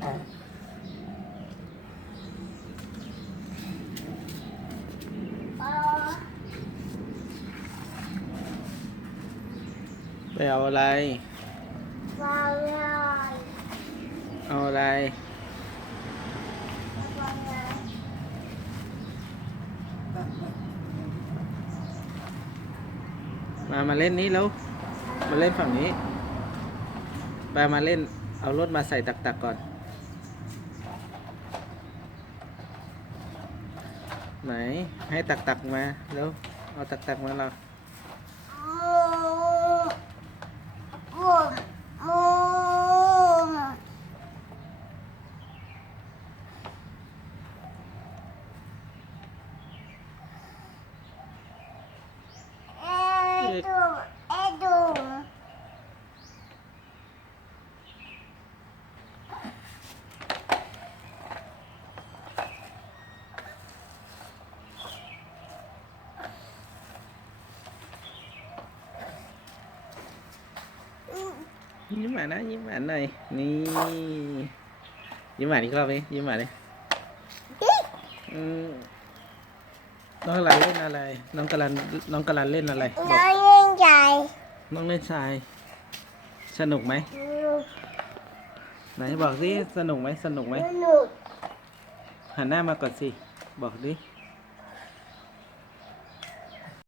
ไปเอาอะไรวางเลยเอาอะไร มา มาเล่นนี้แล้ว มาเล่นฝั่งนี้ ไปมาเล่น เอารถมาใส่ตักๆกก่อน ไหนให้ตักๆมาแล้ว เอาตักๆมาเรา มูมูมูเอ็ดูเอ็ดู ยิ้มหวานนะยิ้มหวานหน่อยนี่ยิ้มหวานอีกรอบไหมยิ้มหวานเลยอืมน้องกำลังเล่นอะไร น้องกำลังน้องกำลังเล่นอะไรบน้ออกงยิ่งใหญ่น้องเล่นทรายสนุกไหมไหนบอกสิสนุกไหมสนุกไหมสนุกหันหน้ามาก่อนสิ บอกดิส